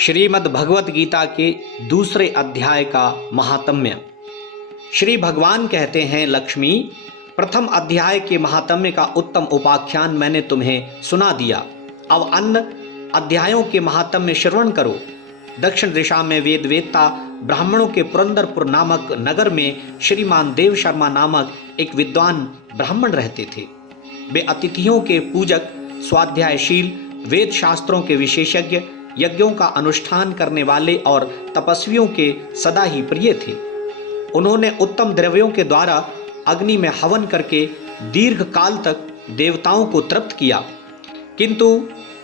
श्रीमद् भगवत गीता के दूसरे अध्याय का महात्म्य। श्री भगवान कहते हैं, लक्ष्मी, प्रथम अध्याय के महात्म्य का उत्तम उपाख्यान मैंने तुम्हें सुना दिया। अब अन्य अध्यायों के महात्म्य श्रवण करो। दक्षिण दिशा में वेद वेत्ता ब्राह्मणों के पुरंदरपुर नामक नगर में श्रीमान देव शर्मा नामक एक विद्वान ब्राह्मण रहते थे। वे अतिथियों के पूजक, स्वाध्यायशील, वेद शास्त्रों के विशेषज्ञ, यज्ञों का अनुष्ठान करने वाले और तपस्वियों के सदा ही प्रिय थे। उन्होंने उत्तम द्रव्यों के द्वारा अग्नि में हवन करके दीर्घ काल तक देवताओं को तृप्त किया, किंतु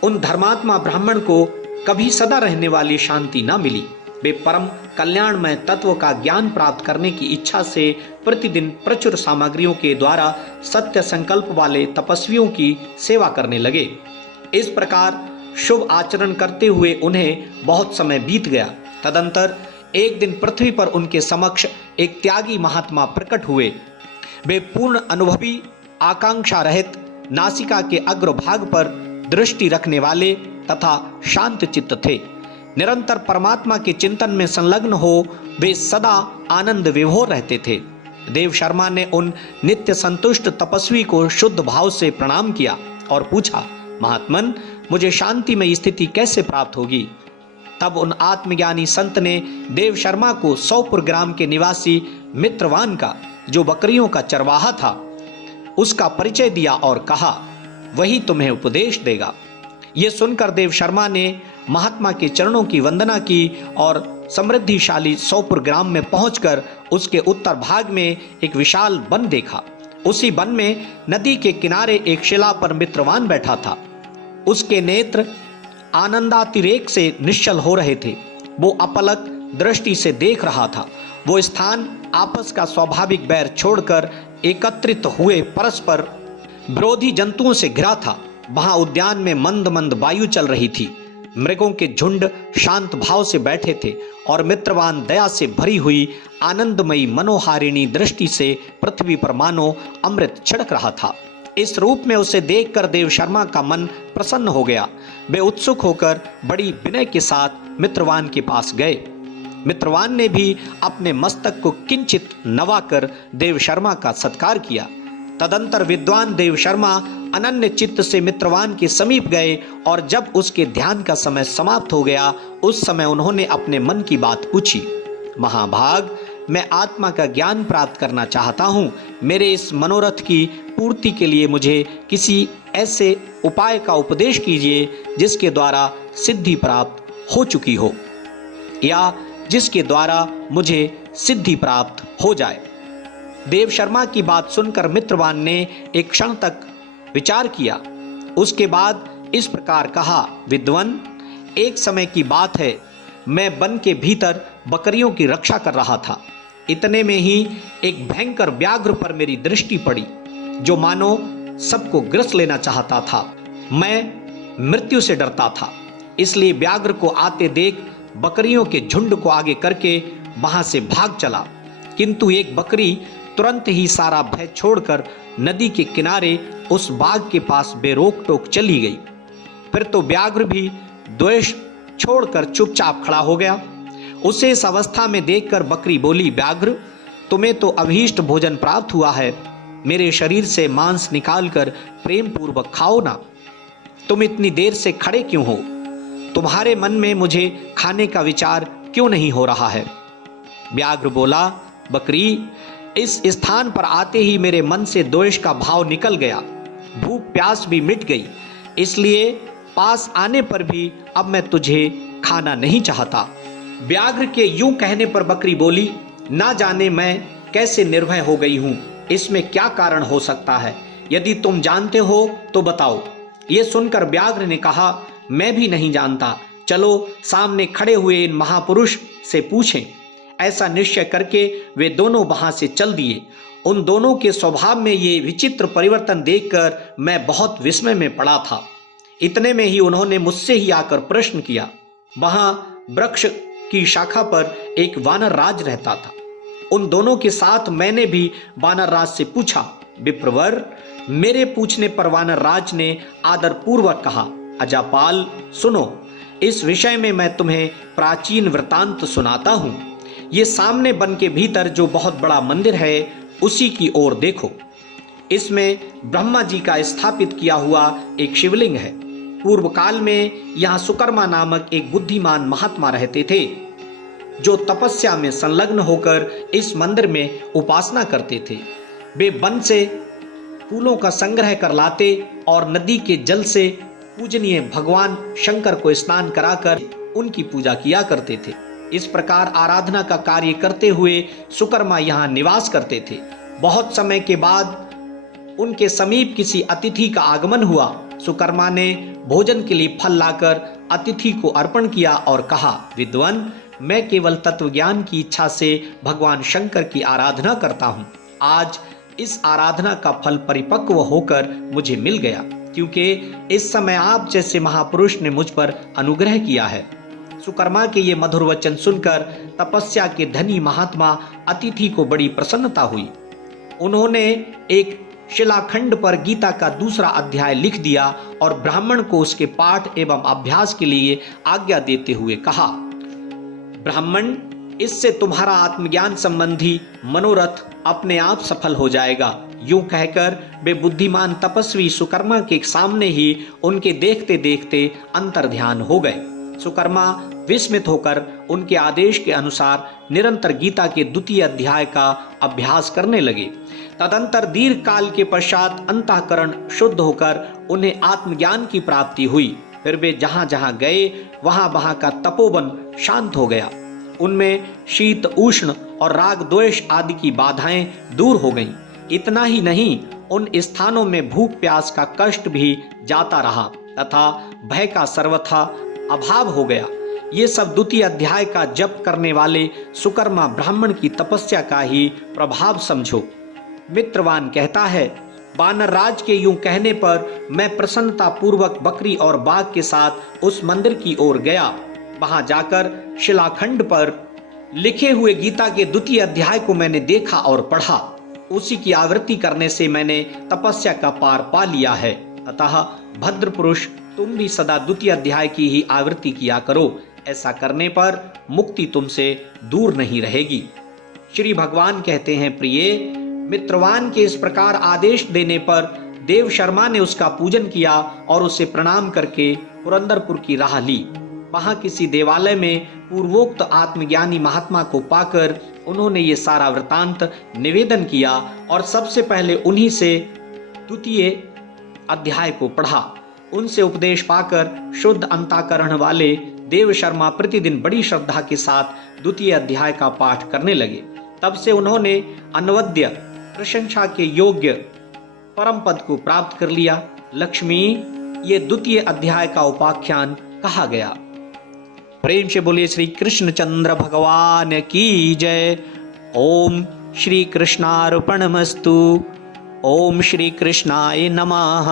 उन धर्मात्मा ब्राह्मण को कभी सदा रहने वाली शांति न मिली। वे परम कल्याणमय तत्व का ज्ञान प्राप्त करने की इच्छा से प्रतिदिन प्रचुर सामग्रियों के द्वारा सत्य संकल्प वाले तपस्वियों की सेवा करने लगे। इस प्रकार शुभ आचरण करते हुए उन्हें बहुत समय बीत गया। तदंतर एक दिन पृथ्वी पर उनके समक्ष एक त्यागी महात्मा प्रकट हुए। वे पूर्ण अनुभवी, आकांक्षा रहित, नासिका के अग्रभाग पर दृष्टि रखने वाले तथा शांत चित्त थे। निरंतर परमात्मा के चिंतन में संलग्न हो वे सदा आनंद विभोर रहते थे। देव शर्मा ने उन नित्य संतुष्ट तपस्वी को शुद्ध भाव से प्रणाम किया और पूछा, महात्मन, मुझे शांतिमय स्थिति कैसे प्राप्त होगी? तब उन आत्मज्ञानी संत ने देव शर्मा को 100 ग्राम के निवासी मित्रवान का, जो बकरियों का चरवाहा था, उसका परिचय दिया और कहा, वही तुम्हें उपदेश देगा। ये सुनकर देव शर्मा ने महात्मा के चरणों की वंदना की और समृद्धिशाली 100 ग्राम में पहुंचकर उसके उत्तर भाग में एक विशाल वन देखा। उसी वन में नदी के किनारे एक शिला पर मित्रवान बैठा था। उसके नेत्र आनंदातिरेक से निश्चल हो रहे थे। वो अपलक दृष्टि से देख रहा था। वो स्थान आपस का स्वाभाविक बैर छोड़कर एकत्रित हुए परस्पर विरोधी जंतुओं से घिरा था। वहां उद्यान में मंद मंद वायु चल रही थी। मृगों के झुंड शांत भाव से बैठे थे और मित्रवान दया से भरी हुई आनंदमयी मनोहारिणी दृष्टि से पृथ्वी पर मानो अमृत छिड़क रहा था। इस रूप में उसे देखकर देव शर्मा का मन प्रसन्न हो गया। वे उत्सुक होकर बड़ी विनय के साथ मित्रवान के पास गए। मित्रवान ने भी अपने मस्तक को किंचित नवाकर देव शर्मा का सत्कार किया। तदंतर विद्वान देव शर्मा अनन्य चित्त से मित्रवान के समीप गए और जब उसके ध्यान का समय समाप्त हो गया, उस समय उन्होंने अपने मन की बात पूछी। महाभाग, मैं आत्मा का ज्ञान प्राप्त करना चाहता हूँ। मेरे इस मनोरथ की पूर्ति के लिए मुझे किसी ऐसे उपाय का उपदेश कीजिए जिसके द्वारा सिद्धि प्राप्त हो चुकी हो, या जिसके द्वारा मुझे सिद्धि प्राप्त हो जाए। देव शर्मा की बात सुनकर मित्रवान ने एक क्षण तक विचार किया। उसके बाद इस प्रकार कहा, विद्वन, एक समय की बात है, मैं वन के भीतर बकरियों की रक्षा कर रहा था। इतने में ही एक भयंकर व्याघ्र पर मेरी दृष्टि पड़ी, जो मानो सबको ग्रस लेना चाहता था। मैं मृत्यु से डरता था, इसलिए व्याघ्र को आते देख बकरियों के झुंड को आगे करके वहां से भाग चला, किंतु एक बकरी तुरंत ही सारा भय छोड़कर नदी के किनारे उस बाग के पास बेरोक टोक चली गई। फिर तो व्याघ्र भी द्वेष छोड़कर चुपचाप खड़ा हो गया। उसे इस अवस्था में देखकर बकरी बोली, व्याघ्र, तुम्हें तो अभीष्ट भोजन प्राप्त हुआ है। मेरे शरीर से मांस निकालकर प्रेम पूर्वक खाओ ना। तुम इतनी देर से खड़े क्यों हो? तुम्हारे मन में मुझे खाने का विचार क्यों नहीं हो रहा है? व्याघ्र बोला, बकरी, इस स्थान पर आते ही मेरे मन से द्वेष का भाव निकल गया, भूख प्यास भी मिट गई, इसलिए पास आने पर भी अब मैं तुझे खाना नहीं चाहता। व्याघ्र के यूं कहने पर बकरी बोली, ना जाने मैं कैसे निर्भय हो गई हूं, इसमें क्या कारण हो सकता है? यदि तुम जानते हो तो बताओ। ये सुनकर व्याघ्र ने कहा, मैं भी नहीं जानता, चलो सामने खड़े हुए इन महापुरुष से पूछें। ऐसा निश्चय करके वे दोनों वहां से चल दिए। उन दोनों के स्वभाव में ये विचित्र परिवर्तन देखकर मैं बहुत विस्मय में पड़ा था। इतने में ही उन्होंने मुझसे ही आकर प्रश्न किया। वहां वृक्ष की शाखा पर एक वानर राज रहता था। उन दोनों के साथ मैंने भी वानर राज से पूछा। विप्रवर, मेरे पूछने पर वानर राज ने आदर पूर्वक कहा, अजापाल, सुनो, इस विषय में मैं तुम्हें प्राचीन वृतांत सुनाता हूँ। ये सामने वन के भीतर जो बहुत बड़ा मंदिर है उसी की ओर देखो। इसमें ब्रह्मा जी का स्थापित किया हुआ एक शिवलिंग है। पूर्व काल में यहाँ सुकर्मा नामक एक बुद्धिमान महात्मा रहते थे, जो तपस्या में संलग्न होकर इस मंदिर में उपासना करते थे। वे वन से फूलों का संग्रह कर लाते और नदी के जल से पूजनीय भगवान शंकर को स्नान कराकर उनकी पूजा किया करते थे। इस प्रकार आराधना का कार्य करते हुए सुकर्मा यहाँ निवास करते थे। बहुत समय के बाद उनके समीप किसी अतिथि का आगमन हुआ। सुकर्मा ने भोजन के लिए फल लाकर अतिथि को अर्पण किया और कहा, विद्वान, मैं केवल तत्वज्ञान की इच्छा से भगवान शंकर की आराधना करता हूँ। आज इस आराधना का फल परिपक्व होकर मुझे मिल गया, क्योंकि इस समय आप जैसे महापुरुष ने मुझ पर अनुग्रह किया है। सुकर्मा के ये मधुर वचन सुनकर तपस्या के धनी महात्मा अतिथि को बड़ी प्रसन्नता हुई। उन्होंने एक शिलाखंड पर गीता का दूसरा अध्याय लिख दिया और ब्राह्मण को उसके पाठ एवं अभ्यास के लिए आज्ञा देते हुए कहा, ब्राह्मण, इससे तुम्हारा आत्मज्ञान संबंधी मनोरथ अपने आप सफल हो जाएगा। यूं कहकर वे बुद्धिमान तपस्वी सुकर्मा के सामने ही उनके देखते देखते अंतर्ध्यान हो गए। सुकर्मा विस्मित होकर उनके आदेश के अनुसार निरंतर गीता के द्वितीय अध्याय का अभ्यास करने लगे। तदंतर दीर्घ काल के पश्चात अंतःकरण शुद्ध होकर उन्हें आत्मज्ञान की प्राप्ति हुई। फिर वे जहां जहां गए वहां वहां का तपोवन शांत हो गया। उनमें शीत उष्ण और राग द्वेष आदि की बाधाएं दूर हो गईं। इतना ही नहीं, उन स्थानों में भूख प्यास का कष्ट भी जाता रहा तथा भय का सर्वथा अभाव हो गया। ये सब द्वितीय अध्याय का जप करने वाले सुकर्मा ब्राह्मण की तपस्या का ही प्रभाव समझो। मित्रवान कहता है, वानर राज के यूं कहने पर मैं प्रसन्नता पूर्वक बकरी और बाघ के साथ उस मंदिर की ओर गया। वहां जाकर शिलाखंड पर लिखे हुए गीता के द्वितीय अध्याय को मैंने देखा और पढ़ा। उसी की आवृत्ति करने से मैंने तपस्या का पार पा लिया है। अतः भद्र पुरुष, तुम भी सदा द्वितीय अध्याय की ही आवृत्ति किया करो। ऐसा करने पर मुक्ति तुमसे दूर नहीं रहेगी। श्री भगवान कहते हैं, प्रिय मित्रवान के इस प्रकार आदेश देने पर देव शर्मा ने उसका पूजन किया और उसे प्रणाम करके पुरंदरपुर की राह ली। वहां किसी देवालय में पूर्वोक्त आत्मज्ञानी महात्मा को पाकर उन्होंने ये सारा वृतांत निवेदन किया और सबसे पहले उन्हीं से द्वितीय अध्याय को पढ़ा। उनसे उपदेश पाकर शुद्ध अंतःकरण वाले देव शर्मा प्रतिदिन बड़ी श्रद्धा के साथ द्वितीय अध्याय का पाठ करने लगे। तब से उन्होंने अनवद्य प्रशंसा के योग्य परम पद को प्राप्त कर लिया। लक्ष्मी, ये द्वितीय अध्याय का उपाख्यान कहा गया। प्रेम से बोलिए श्री कृष्णचंद्र भगवान की जय। ओम श्री कृष्णार्पणमस्तु। ओम श्री कृष्णाय नमः।